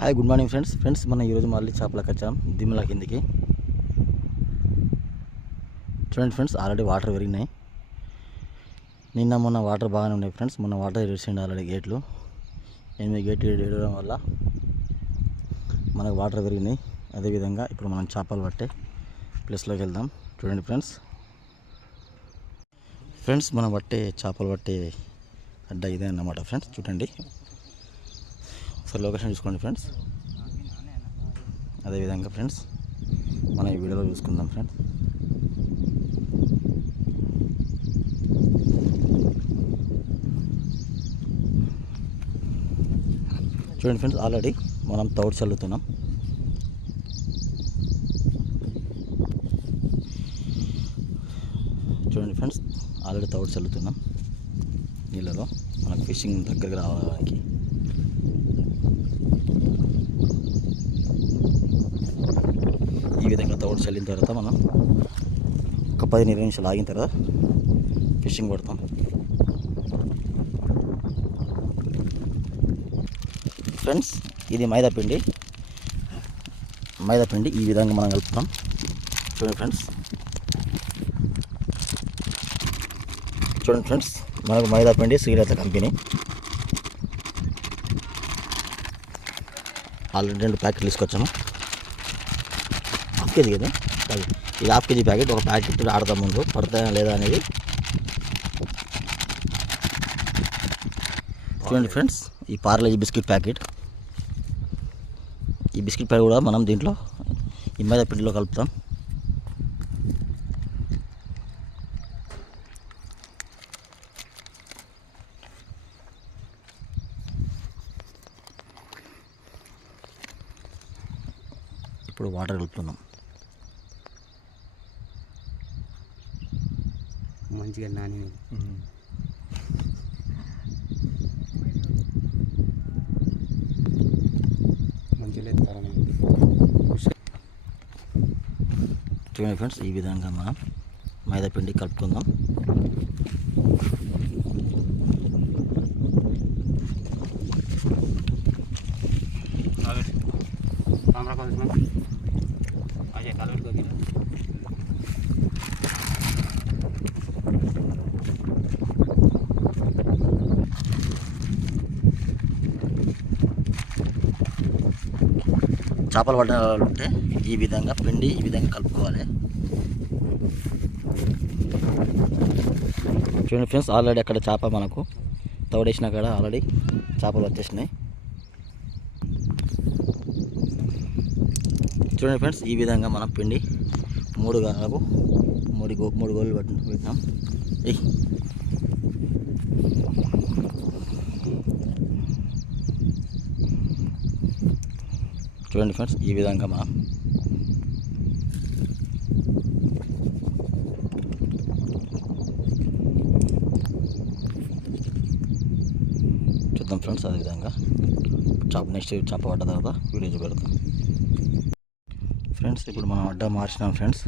Hi good morning friends friends మనం ఈరోజు మళ్ళీ చేపలకు వచ్చాం దిమ్మల కిందికి. చూడండి ఫ్రెండ్స్ ఆల్రెడీ వాటర్ పెరిగినాయి. నిన్న మొన్న వాటర్ బాగానే ఉన్నాయి ఫ్రెండ్స్ మొన్న వాటర్ ఇడిచిండి ఆల్రెడీ గేట్లు ఎనిమిది గేట్లు ఇడడం వల్ల మనకు వాటర్ పెరిగినాయి. అదేవిధంగా ఇప్పుడు మనం చేపలు పట్టే ప్లేస్లోకి వెళ్దాం. చూడండి ఫ్రెండ్స్ ఫ్రెండ్స్ మనం పట్టే చేపలు పట్టే అడ్డ ఇదే అన్నమాట ఫ్రెండ్స్ చూడండి. ఒకసారి లొకేషన్ చూసుకోండి ఫ్రెండ్స్. అదేవిధంగా ఫ్రెండ్స్ మనం ఈ వీడియోలో చూసుకుందాం ఫ్రెండ్స్. చూడండి ఫ్రెండ్స్ ఆల్రెడీ మనం తౌడు చల్లుతున్నాం. చూడండి ఫ్రెండ్స్ ఆల్రెడీ తౌడు చల్లుతున్నాం. నీళ్ళలో మనకు ఫిషింగ్ దగ్గరికి రావడానికి ఈ విధంగా తోడు చల్లిన తర్వాత మనం ఒక పదిహేను ఇరవై నిమిషాలు ఆగిన తర్వాత ఫిషింగ్ కొడతాం. ఫ్రెండ్స్ ఇది మైదా పిండి. మైదా పిండి ఈ విధంగా మనం కలుపుతాం. చూడండి ఫ్రెండ్స్. చూడండి ఫ్రెండ్స్ మనకు మైదా పిండి శ్రీలత కంపెనీ. ఆల్రెడీ రెండు ప్యాకెట్లు తీసుకొచ్చాము. హాఫ్ కేజీ కదా? అది ఇది హాఫ్ కేజీ ప్యాకెట్ ఒక ప్యాకెట్ ఆడతాం ముందు. పడతాయా లేదా అనేది? చూడండి ఫ్రెండ్స్ ఈ పార్లేజీ బిస్కెట్ ప్యాకెట్. ఈ బిస్కెట్ ప్యాకెట్ కూడా మనం దీంట్లో ఈ మైదా పిండిలో కలుపుతాం. ఇప్పుడు వాటర్ కలుపుతున్నాం. మంచిగా నాని. మంచిగా లేదు చూడండి ఫ్రెండ్స్ ఈ విధంగా మనం మైదాపిండి కలుపుకుందాం. చేపలు పట్టాలంటే ఈ విధంగా పిండి ఈ విధంగా కలుపుకోవాలి. చూడండి ఫ్రెండ్స్ ఆల్రెడీ అక్కడ చేప మనకు తవడేసిన కాడ ఆల్రెడీ చేపలు వచ్చేసినాయి. చూడండి ఫ్రెండ్స్ ఈ విధంగా మనం పిండి మూడు గాలకు మూడు గో మూడు గోళ్ళు పట్టి పెట్టినాం. ఏ చూడండి ఫ్రెండ్స్ ఈ విధంగా మనం చూద్దాం ఫ్రెండ్స్ అదే విధంగా. చాప నెక్స్ట్ చేప పడ్డ తర్వాత వీడియో చూపెడతాం. ఫ్రెండ్స్ ఇప్పుడు మనం అడ్డా మార్చినాం ఫ్రెండ్స్.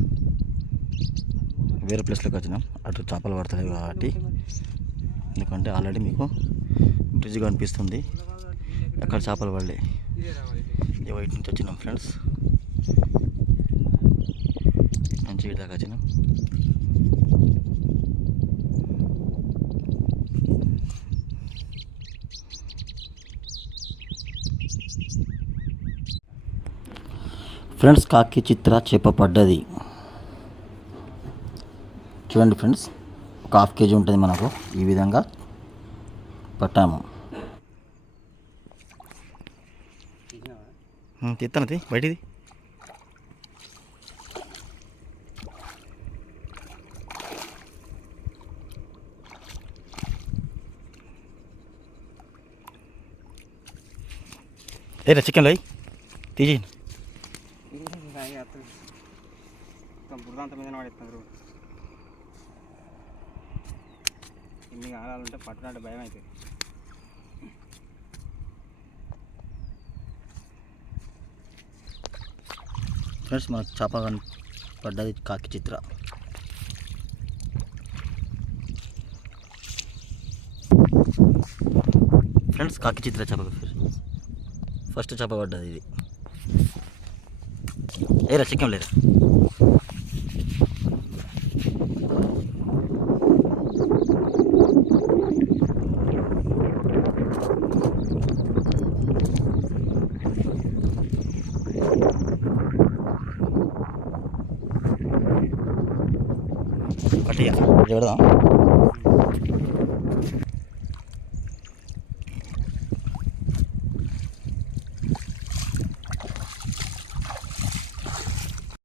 వేరే ప్లేస్లోకి వచ్చినాం. అటు చేపలు పడతలేవు కాబట్టి. ఎందుకంటే ఆల్రెడీ మీకు బ్రిడ్జ్ కనిపిస్తుంది. ఎక్కడ చేపలు పడలే. ఇక వైట్ నుంచి వచ్చినాం ఫ్రెండ్స్. మంచి దాకా వచ్చినాం. ఫ్రెండ్స్ కాకి చిత్ర చేప పడ్డది. చూడండి ఫ్రెండ్స్ ఒక హాఫ్ కేజీ ఉంటుంది మనకు. ఈ విధంగా పట్టాము. తీస్తానది బయటిది ఏరా చికెన్ లై తీసి బురదంత మీద పడేస్తున్నారు ఇన్ని కాలాలంటే పట్టునంటే భయం అవుతుంది ఫ్రెండ్స్ మనకు చేప పడ్డది కాకి చిత్ర. ఫ్రెండ్స్ కాకి చిత్ర చేప ఫస్ట్ చేప పడ్డది ఇది. ఏరా చిక్కం లేరా? கொஞ்சம்